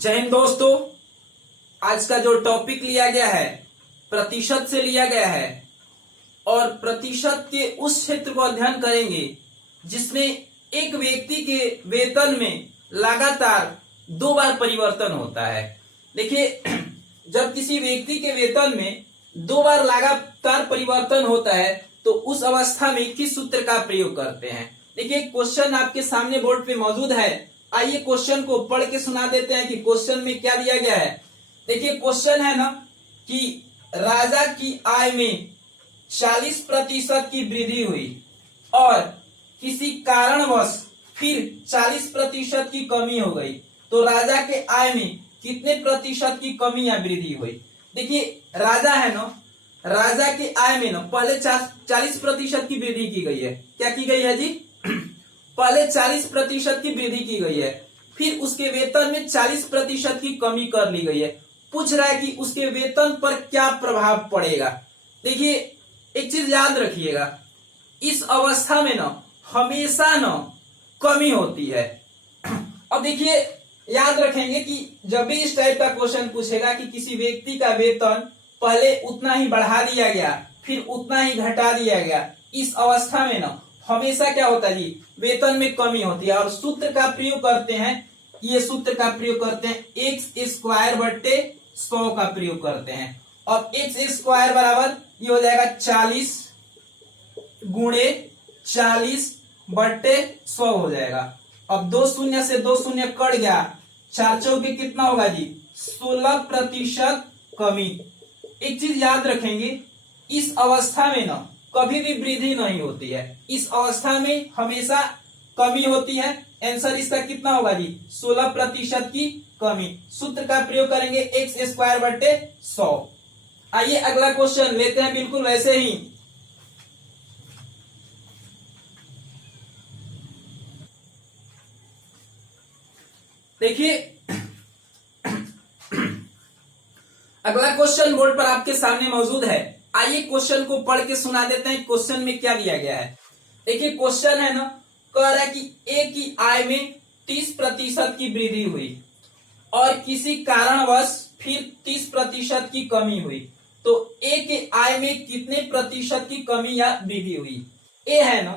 जय हिंद दोस्तों। आज का जो टॉपिक लिया गया है प्रतिशत से लिया गया है और प्रतिशत के उस क्षेत्र को अध्ययन करेंगे जिसमें एक व्यक्ति के वेतन में लगातार 2 बार परिवर्तन होता है। देखिए, जब किसी व्यक्ति के वेतन में 2 बार लगातार परिवर्तन होता है तो उस अवस्था में किस सूत्र का प्रयोग करते हैं। देखिए, क्वेश्चन आपके सामने बोर्ड पे मौजूद है। आइए क्वेश्चन को पढ़ के सुना देते हैं कि क्वेश्चन में क्या दिया गया है। देखिए, क्वेश्चन है ना कि राजा की आय में 40% की वृद्धि हुई और किसी कारणवश फिर 40% की कमी हो गई, तो राजा के आय में कितने प्रतिशत की कमी या वृद्धि हुई। देखिए, राजा है ना, राजा के आय में ना पहले 40% की वृद्धि की गई है। क्या की गई है जी? पहले 40% की वृद्धि की गई है, फिर उसके वेतन में 40% की कमी कर ली गई है। पूछ रहा है कि उसके वेतन पर क्या प्रभाव पड़ेगा। देखिए, एक चीज याद रखिएगा, इस अवस्था में ना हमेशा ना कमी होती है। अब देखिए, याद रखेंगे कि जब भी इस टाइप का क्वेश्चन पूछेगा कि किसी व्यक्ति का वेतन पहले उतना ही बढ़ा दिया गया फिर उतना ही घटा दिया गया, इस अवस्था में ना हमेशा क्या होता है जी, वेतन में कमी होती है। और सूत्र का प्रयोग करते हैं, ये सूत्र का प्रयोग करते हैं x² बट्टे 100 का प्रयोग करते हैं। और x² बराबर ये हो जाएगा 40 गुणे 40 बट्टे 100 हो जाएगा। अब 2 शून्य से 2 शून्य कट गया, 4 चौके कितना होगा जी? 16% कमी। एक चीज याद रखेंगे, इस अवस्था में ना कभी भी वृद्धि नहीं होती है, इस अवस्था में हमेशा कमी होती है। आंसर इसका कितना होगा जी? 16% की कमी। सूत्र का प्रयोग करेंगे x² बट्टे 100। आइए अगला क्वेश्चन लेते हैं बिल्कुल वैसे ही। देखिए, अगला क्वेश्चन बोर्ड पर आपके सामने मौजूद है। आइए क्वेश्चन को पढ़ के सुना देते हैं क्वेश्चन में क्या दिया गया है। देखिए, क्वेश्चन है ना, कह रहा है कि ए की आय में 30% की वृद्धि हुई और किसी कारणवश फिर 30% की कमी हुई, तो ए के आय में कितने प्रतिशत की कमी या वृद्धि हुई। ए है ना,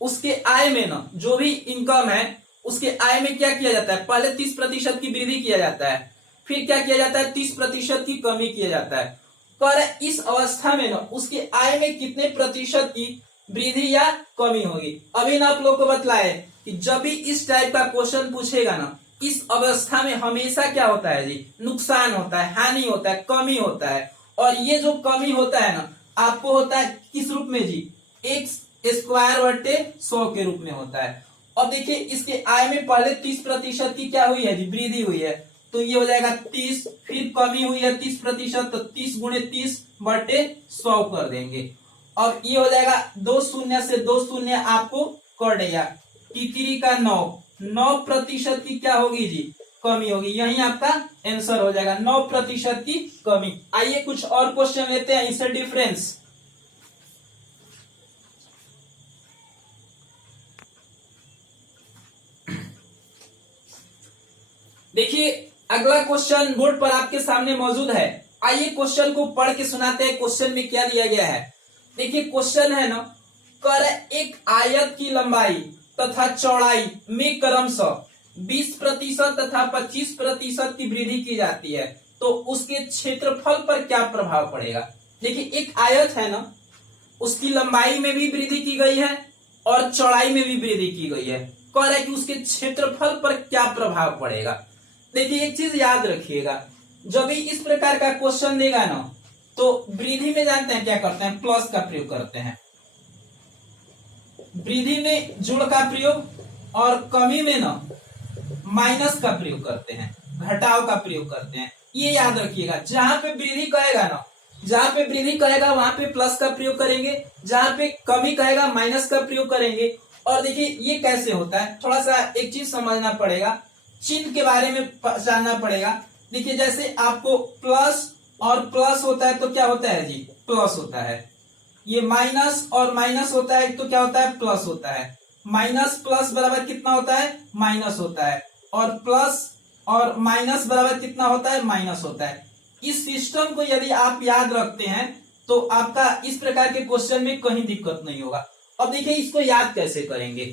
उसके आय में ना जो भी इनकम है उसके आय में क्या किया जाता है, पहले 30% की वृद्धि किया जाता है, फिर क्या किया जाता है, 30% की कमी किया जाता है। पर इस अवस्था में ना उसके आय में कितने प्रतिशत की वृद्धि या कमी होगी। अभी ना आप लोग को बतलाए कि जब भी इस टाइप का क्वेश्चन पूछेगा ना, इस अवस्था में हमेशा क्या होता है जी? नुकसान होता है, हानि होता है, कमी होता है। और ये जो कमी होता है ना, आपको होता है किस रूप में जी? x² बट्टे 100 के रूप में होता है। अब देखिए, इसके आय में पहले 30% की क्या हुई है जी? वृद्धि हुई है, तो ये हो जाएगा 30, फिर कमी हुई है 30%, तो 30 गुणे 30 बटे 100 कर देंगे। और ये हो जाएगा 2 शून्य से 2 शून्य आपको कट गया, तितरी का 9% की क्या होगी जी? कमी होगी। यही आपका आंसर हो जाएगा, 9% की कमी। आइए कुछ और क्वेश्चन लेते हैं, इससे डिफरेंस। देखिए, अगला क्वेश्चन बोर्ड पर आपके सामने मौजूद है। आइए क्वेश्चन को पढ़ के सुनाते हैं क्वेश्चन में क्या दिया गया है। देखिए, क्वेश्चन है ना, कर एक आयत की लंबाई तथा चौड़ाई में क्रमशः 20% तथा 25% की वृद्धि की जाती है, तो उसके क्षेत्रफल पर क्या प्रभाव पड़ेगा। देखिए, एक आयत है ना, उसकी लंबाई में भी वृद्धि की गई है और चौड़ाई में भी वृद्धि की गई है। कह रहा है कि उसके क्षेत्रफल पर क्या प्रभाव पड़ेगा। देखिए, एक चीज याद रखिएगा, जब भी इस प्रकार का क्वेश्चन देगा ना, तो वृद्धि में जानते हैं क्या करते हैं? प्लस का प्रयोग करते हैं। वृद्धि में जुड़ का प्रयोग और कमी में ना माइनस का प्रयोग करते हैं, घटाव का प्रयोग करते हैं। ये याद रखिएगा, जहां पे वृद्धि कहेगा ना, जहां पे वृद्धि कहेगा वहां पे प्लस का प्रयोग करेंगे, जहां पे कमी कहेगा माइनस का प्रयोग करेंगे। और देखिए, ये कैसे होता है, थोड़ा सा एक चीज समझना पड़ेगा, चिन्ह के बारे में जानना पड़ेगा। देखिए, जैसे आपको प्लस और प्लस होता है तो क्या होता है जी? प्लस होता है। ये माइनस और माइनस होता है तो क्या होता है? प्लस होता है। माइनस प्लस बराबर कितना होता है? माइनस होता है। और प्लस और माइनस बराबर कितना होता है, माइनस होता है। इस सिस्टम को यदि आप याद रखते हैं तो आपका इस प्रकार के क्वेश्चन में कहीं दिक्कत नहीं होगा। अब देखिए इसको याद कैसे करेंगे।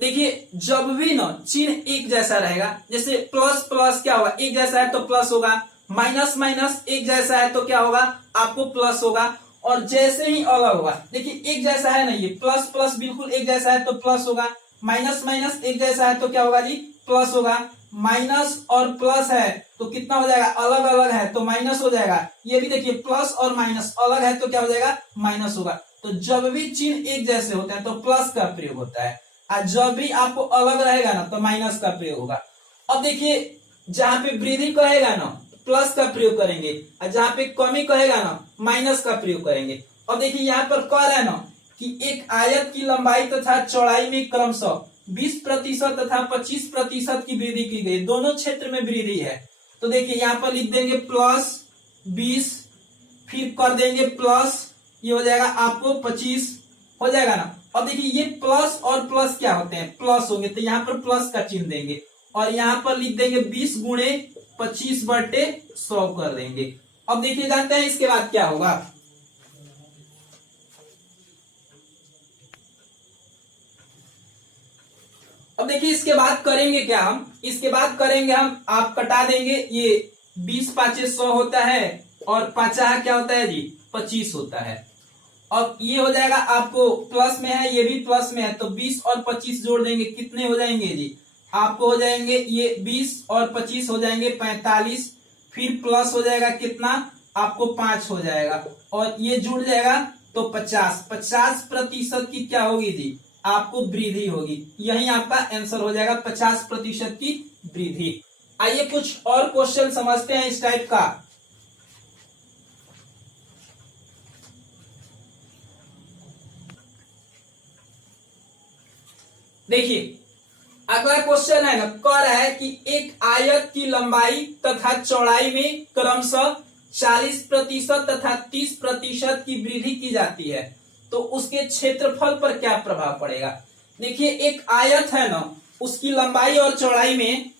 देखिए जब भी ना चिन्ह एक जैसा रहेगा, जैसे प्लस प्लस क्या होगा, एक जैसा है तो प्लस होगा, माइनस माइनस एक जैसा है तो क्या होगा, आपको प्लस होगा। और जैसे ही अलग होगा, देखिए एक जैसा है ना, ये प्लस प्लस बिल्कुल एक जैसा है तो प्लस होगा, माइनस माइनस एक जैसा है तो क्या होगा जी, प्लस होगा। माइनस और प्लस है तो कितना हो जाएगा, अलग अलग है तो माइनस हो जाएगा। ये भी देखिए प्लस और माइनस अलग है तो क्या हो जाएगा, माइनस होगा। तो जब भी चिन्ह एक जैसे होते हैं तो प्लस का प्रयोग होता है, और जब भी आपको अलग रहेगा ना तो माइनस का प्रयोग होगा। अब देखिए जहां पे वृद्धि कहेगा ना प्लस का प्रयोग करेंगे, और जहां पे कमी कहेगा ना माइनस का प्रयोग करेंगे। अब देखिए यहाँ पर कह रहा है ना कि एक आयत की लंबाई तथा चौड़ाई में क्रमशः 20% तथा 25% की वृद्धि की गई, दोनों क्षेत्र में वृद्धि है। तो देखिए यहाँ पर लिख देंगे प्लस 20, फिर कर देंगे प्लस, ये हो जाएगा आपको 25 हो जाएगा ना। अब देखिए ये प्लस और प्लस क्या होते हैं, प्लस होंगे तो यहाँ पर प्लस का चिन्ह देंगे, और यहाँ पर लिख देंगे 20 गुणे 25/100 कर देंगे। अब देखिए जानते हैं इसके बाद क्या होगा। अब देखिए इसके बाद करेंगे क्या हम, इसके बाद करेंगे हम, आप कटा देंगे, ये 20 5 100 होता है, और 50 क्या होता है जी, 25 होता है। अब ये हो जाएगा आपको प्लस में है, ये भी प्लस में है, तो 20 और 25 जोड़ देंगे, कितने हो जाएंगे जी, आपको हो जाएंगे ये 20 और 25 हो जाएंगे 45, फिर प्लस हो जाएगा कितना, आपको 5 हो जाएगा, और ये जुड़ जाएगा तो 50% की क्या होगी जी, आपको वृद्धि होगी। यही आपका आंसर हो जाएगा 50% की वृद्धि। आइए कुछ और क्वेश्चन समझते हैं इस टाइप का। देखिए अगला क्वेश्चन है ना, कह रहा है कि एक आयत की लंबाई तथा चौड़ाई में क्रमशः 40% तथा 30% की वृद्धि की जाती है, तो उसके क्षेत्रफल पर क्या प्रभाव पड़ेगा। देखिए एक आयत है ना, उसकी लंबाई और चौड़ाई में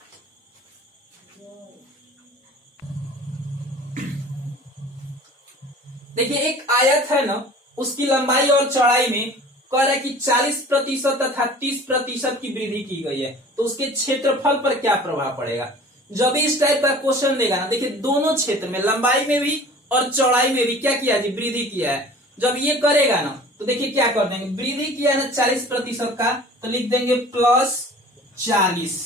देखिए एक आयत है ना, उसकी लंबाई और चौड़ाई में कह रहा है कि 40% तथा 30% की वृद्धि की गई है, तो उसके क्षेत्रफल पर क्या प्रभाव पड़ेगा। जब भी इस टाइप का क्वेश्चन देगा ना, देखिए दोनों क्षेत्र में लंबाई में भी और चौड़ाई में भी क्या किया जी, वृद्धि किया है। जब ये करेगा ना तो देखिए क्या कर देंगे, वृद्धि किया है ना 40% का, तो लिख देंगे +40,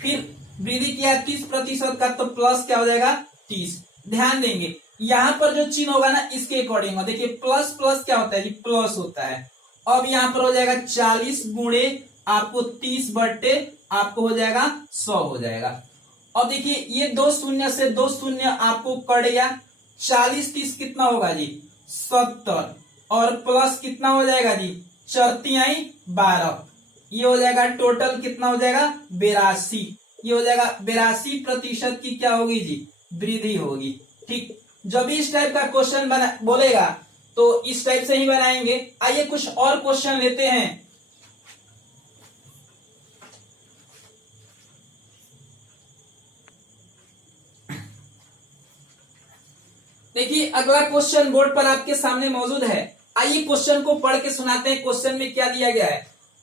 फिर वृद्धि किया है 30% का, तो प्लस क्या हो जाएगा 30। ध्यान देंगे यहाँ पर जो चिन्ह होगा ना इसके अकॉर्डिंग, देखिए प्लस प्लस क्या होता है जी, प्लस होता है। अब यहाँ पर हो जाएगा 40 गुणे आपको 30/, आपको हो जाएगा 100 हो जाएगा। अब देखिए ये 2 शून्य से 2 शून्य आपको कट गया, 40 30 कितना होगा जी, 70, और प्लस कितना हो जाएगा जी, 4 × 12, ये हो जाएगा टोटल कितना हो जाएगा 82, ये हो जाएगा 82% की क्या होगी जी, वृद्धि होगी। ठीक, जब भी इस टाइप का क्वेश्चन बना बोलेगा तो इस टाइप से ही बनाएंगे। आइए कुछ और क्वेश्चन लेते हैं। देखिए अगला क्वेश्चन बोर्ड पर आपके सामने मौजूद है। आइए क्वेश्चन को पढ़ के सुनाते हैं। क्वेश्चन में क्या दिया गया है,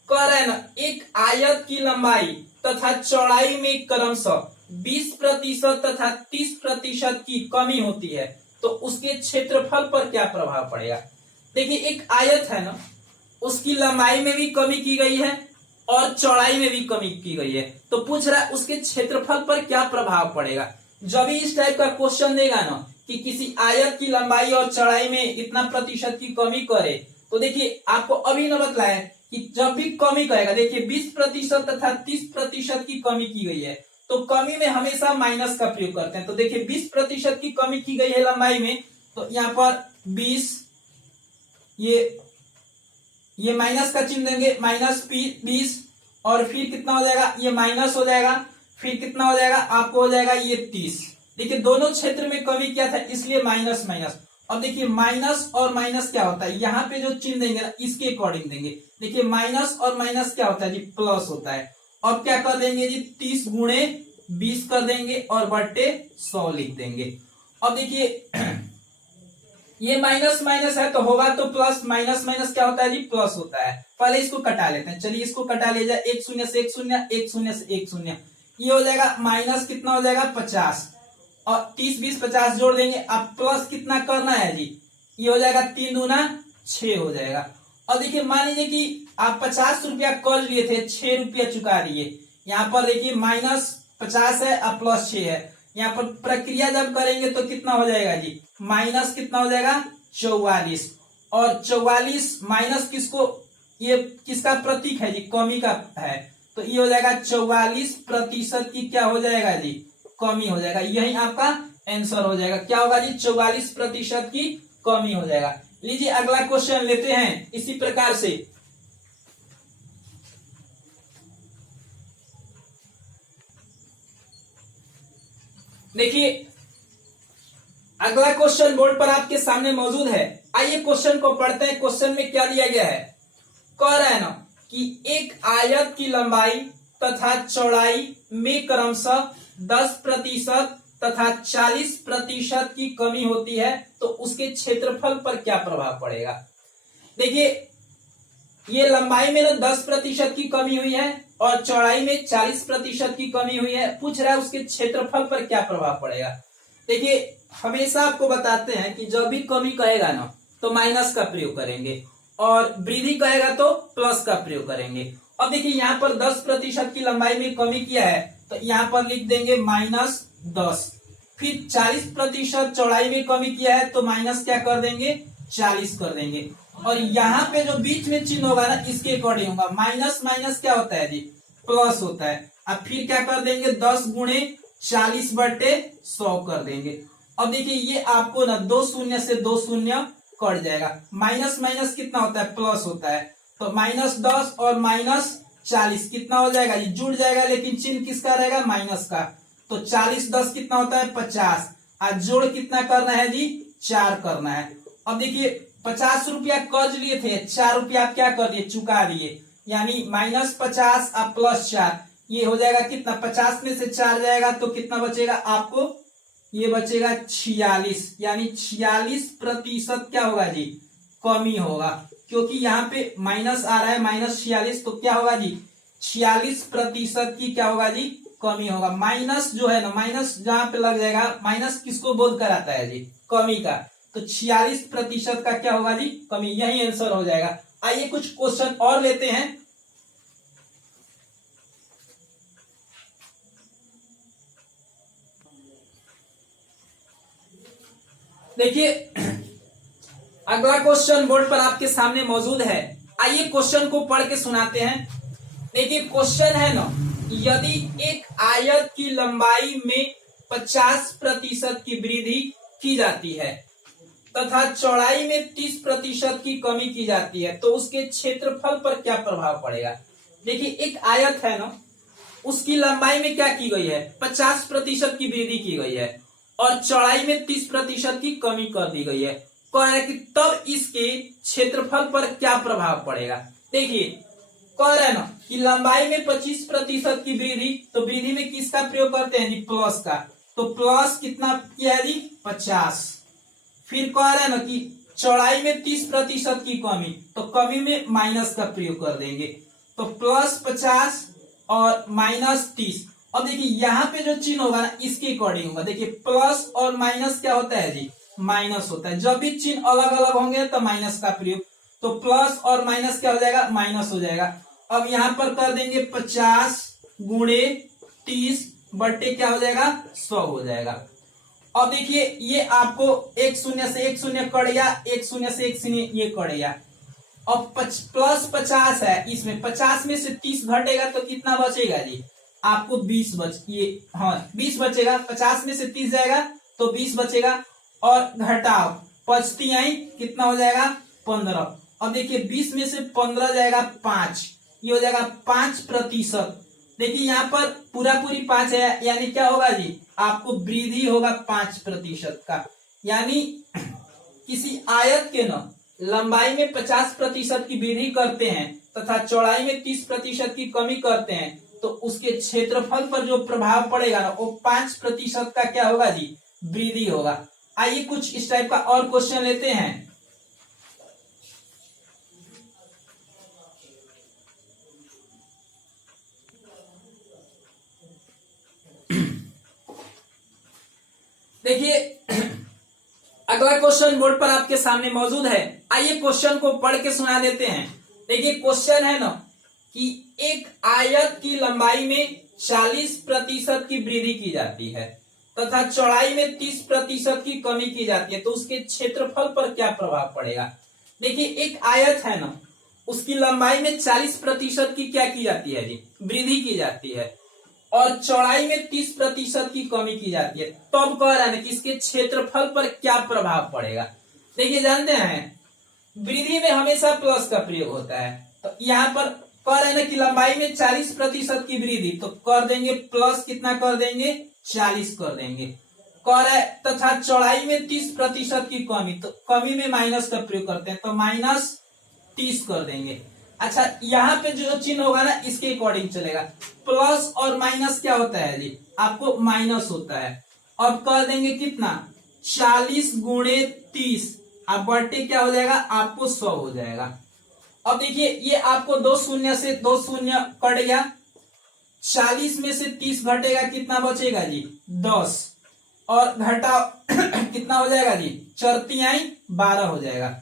कह रहा है ना, एक आयत की लंबाई तथा चौड़ाई में क्रमशः 20% तथा 30% की कमी होती है, तो उसके क्षेत्रफल पर क्या प्रभाव पड़ेगा। देखिए एक आयत है ना, उसकी लंबाई में भी कमी की गई है और चौड़ाई में भी कमी की गई है, तो पूछ रहा है उसके क्षेत्रफल पर क्या प्रभाव पड़ेगा। जब भी इस टाइप का क्वेश्चन देगा ना कि किसी आयत की लंबाई और चौड़ाई में इतना प्रतिशत की कमी करे, तो देखिए आपको अभी न बतलाया कि जब भी कमी करेगा, देखिए 20% तथा 30% की कमी की गई है, तो कमी में हमेशा माइनस का प्रयोग करते हैं। तो देखिए 20% की कमी की गई है लंबाई में, तो यहाँ पर 20, ये माइनस का चिन्ह देंगे, -20, और फिर कितना हो जाएगा, ये माइनस हो जाएगा, फिर कितना हो जाएगा, आपको हो जाएगा ये 30। देखिए दोनों क्षेत्र में कमी क्या था, इसलिए माइनस माइनस। अब देखिए माइनस और माइनस क्या होता है, यहाँ पे जो चिन्ह देंगे ना इसके अकॉर्डिंग देंगे। देखिए माइनस और माइनस क्या होता है जी, प्लस होता है। अब क्या कर देंगे जी, 30 गुणे 20 कर देंगे और बट्टे 100 लिख देंगे। अब देखिए ये माइनस माइनस है तो होगा तो प्लस, माइनस माइनस क्या होता है जी, प्लस होता है। पहले इसको कटा लेते हैं, चलिए इसको कटा लिया जाए, एक शून्य से एक शून्य, एक शून्य से एक शून्य, ये हो जाएगा माइनस कितना हो जाएगा 50 और 30 20 50 जोड़ देंगे। अब प्लस कितना करना है जी, ये हो जाएगा 3 दूना 6 हो जाएगा। और देखिए मान लीजिए कि आप 50 रुपया कर लिए थे, 6 रुपया चुका दिए, यहाँ पर देखिए माइनस 50 है और प्लस 6 है, यहाँ पर प्रक्रिया जब करेंगे तो कितना हो जाएगा जी, माइनस कितना हो जाएगा 44 और 44 माइनस किसको, ये किसका प्रतीक है जी, कमी का है, तो ये हो जाएगा 44% की क्या हो जाएगा जी, कमी हो जाएगा। यही आपका आंसर हो जाएगा, क्या होगा जी 44% की कमी हो जाएगा। लीजिए अगला क्वेश्चन लेते हैं इसी प्रकार से। देखिए अगला क्वेश्चन बोर्ड पर आपके सामने मौजूद है, आइए क्वेश्चन को पढ़ते हैं। क्वेश्चन में क्या दिया गया है, कह रहा है ना कि एक आयत की लंबाई तथा चौड़ाई में क्रमशः 10% तथा 40% की कमी होती है तो उसके क्षेत्रफल पर क्या प्रभाव पड़ेगा। देखिए ये लंबाई में ना 10% की कमी हुई है और चौड़ाई में 40% की कमी हुई है, पूछ रहा है उसके क्षेत्रफल पर क्या प्रभाव पड़ेगा। देखिए हमेशा आपको बताते हैं कि जब भी कमी कहेगा ना तो माइनस का प्रयोग करेंगे और वृद्धि कहेगा तो प्लस का प्रयोग करेंगे। अब देखिए यहाँ पर 10% की लंबाई में कमी किया है तो यहाँ पर लिख देंगे -10, फिर 40% चौड़ाई में कमी किया है तो माइनस क्या कर देंगे 40 कर देंगे, और यहाँ पे जो बीच में चिन्ह होगा ना इसके अकॉर्डिंग होगा, माइनस माइनस क्या होता है जी, प्लस होता है। अब फिर क्या कर देंगे 10 गुणे 40/100 कर देंगे। अब देखिए ये आपको ना 2 शून्य से 2 शून्य कट जाएगा, माइनस माइनस कितना होता है प्लस होता है, तो -10 और -40 कितना हो जाएगा जी, जुड़ जाएगा, लेकिन चिन्ह किसका रहेगा माइनस का, तो 40 10 कितना होता है 50, आज जोड़ कितना करना है जी 4 करना है। अब देखिए 50 रुपया कर्ज लिए थे, 4 रुपया आप क्या कर दिए चुका दिए, यानी -50 और +4, ये हो जाएगा कितना, 50 में से 4 जाएगा तो कितना बचेगा आपको, ये बचेगा 46, यानी 46% क्या होगा जी कमी होगा, क्योंकि यहाँ पे माइनस आ रहा है -46, तो क्या होगा जी 46% की क्या होगा जी कमी होगा। माइनस जो है ना, माइनस जहां पे लग जाएगा, माइनस किसको बोध कराता है जी कमी का, तो 46% का क्या होगा जी कमी, यही आंसर हो जाएगा। आइए कुछ क्वेश्चन और लेते हैं। देखिए अगला क्वेश्चन बोर्ड पर आपके सामने मौजूद है, आइए क्वेश्चन को पढ़ के सुनाते हैं। देखिए क्वेश्चन है ना, यदि एक आयत की लंबाई में 50% की वृद्धि की जाती है तथा चौड़ाई में 30% की कमी की जाती है तो उसके क्षेत्रफल पर क्या प्रभाव पड़ेगा। देखिए एक आयत है ना, उसकी लंबाई में क्या की गई है 50% की वृद्धि की गई है और चौड़ाई में 30% की कमी कर दी गई है, कह रहा है कि तब इसके क्षेत्रफल पर क्या प्रभाव पड़ेगा। देखिए कह रहा है ना कि लंबाई में 25% की वृद्धि, तो वृद्धि में किसका प्रयोग करते हैं जी प्लस का, तो प्लस कितना किया है जी 50, फिर कह रहा है ना कि चौड़ाई में 30% की कमी, तो कमी में माइनस का प्रयोग कर देंगे, तो +50 और -30। अब देखिए यहाँ पे जो चिन्ह होगा ना इसके अकॉर्डिंग होगा, देखिए प्लस और माइनस क्या होता है जी माइनस होता है, जब भी चिन्ह अलग अलग होंगे तो माइनस का प्रयोग, तो प्लस और माइनस क्या हो जाएगा माइनस हो जाएगा। अब यहाँ पर कर देंगे 50 गुणे 30 बट्टे क्या हो जाएगा 100 हो जाएगा। अब देखिए ये आपको 1 शून्य से 1 शून्य कट गया, 1 शून्य से 1 शून्य ये कट गया। अब +50 है, इसमें 50 में से 30 घटेगा तो कितना बचेगा जी आपको 20 20 बचेगा, 50 में से 30 जाएगा तो 20 बचेगा, और घटाओ 5 आई कितना हो जाएगा 15। अब देखिए 20 में से 15 जाएगा 5, ये हो जाएगा 5%। देखिए यहाँ पर पूरा पूरी 5 है, यानी क्या होगा जी आपको वृद्धि होगा 5% का, यानी किसी आयत के न लंबाई में 50% की वृद्धि करते हैं तथा चौड़ाई में 30% की कमी करते हैं तो उसके क्षेत्रफल पर जो प्रभाव पड़ेगा ना वो 5% का क्या होगा जी, वृद्धि होगा। आइए कुछ इस टाइप का और क्वेश्चन लेते हैं। देखिए अगला क्वेश्चन बोर्ड पर आपके सामने मौजूद है। आइए क्वेश्चन को पढ़ के सुना देते हैं। देखिए क्वेश्चन है ना कि एक आयत की लंबाई में 40% की वृद्धि की जाती है तथा चौड़ाई में 30% की कमी की जाती है, तो उसके क्षेत्रफल पर क्या प्रभाव पड़ेगा। देखिए एक आयत है ना, उसकी लंबाई में 40% की क्या की जाती है जी, वृद्धि की जाती है और चौड़ाई में 30% की कमी की जाती है। तो अब कह रहा है ना कि इसके क्षेत्रफल पर क्या प्रभाव पड़ेगा। देखिए जानते हैं वृद्धि में हमेशा प्लस का प्रयोग होता है, तो यहाँ पर कह रहे हैं ना कि लंबाई में 40% की वृद्धि, तो कर देंगे प्लस कितना कर देंगे, 40 कर देंगे। कह रहा है तथा चौड़ाई में 30% की कमी, तो कमी में माइनस का प्रयोग करते हैं, तो -30 कर देंगे। अच्छा यहाँ पे जो चिन्ह होगा ना इसके अकॉर्डिंग चलेगा। प्लस और माइनस क्या होता है जी, आपको माइनस होता है। अब कर देंगे कितना, 40 गुणे 30, अब बटे क्या हो जाएगा आपको 100 हो जाएगा। अब देखिए ये आपको 2 शून्य से 2 शून्य कट गया, 40 में से 30 घटेगा कितना बचेगा जी 10, और घटा कितना हो जाएगा जी 4 12 हो जाएगा।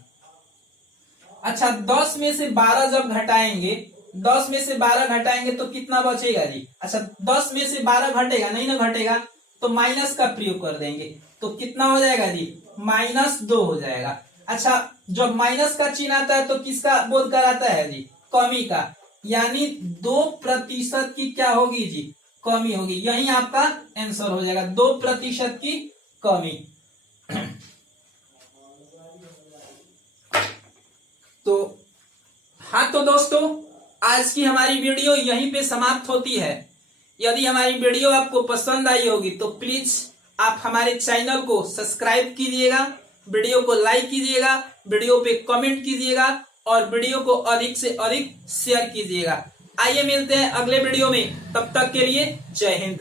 अच्छा 10 में से 12 जब घटाएंगे, 10 में से 12 घटाएंगे तो कितना बचेगा जी, अच्छा 10 में से 12 घटेगा नहीं ना, घटेगा तो माइनस का प्रयोग कर देंगे, तो कितना हो जाएगा जी -2 हो जाएगा। अच्छा जब माइनस का चिन्ह आता है तो किसका बोध कराता है जी, कमी का, यानी 2% की क्या होगी जी, कमी होगी। यही आपका आंसर हो जाएगा 2% की कमी। तो हाँ तो दोस्तों आज की हमारी वीडियो यहीं पे समाप्त होती है। यदि हमारी वीडियो आपको पसंद आई होगी तो प्लीज आप हमारे चैनल को सब्सक्राइब कीजिएगा, वीडियो को लाइक कीजिएगा, वीडियो पे कमेंट कीजिएगा और वीडियो को अधिक से अधिक शेयर कीजिएगा। आइए मिलते हैं अगले वीडियो में, तब तक के लिए जय हिंद।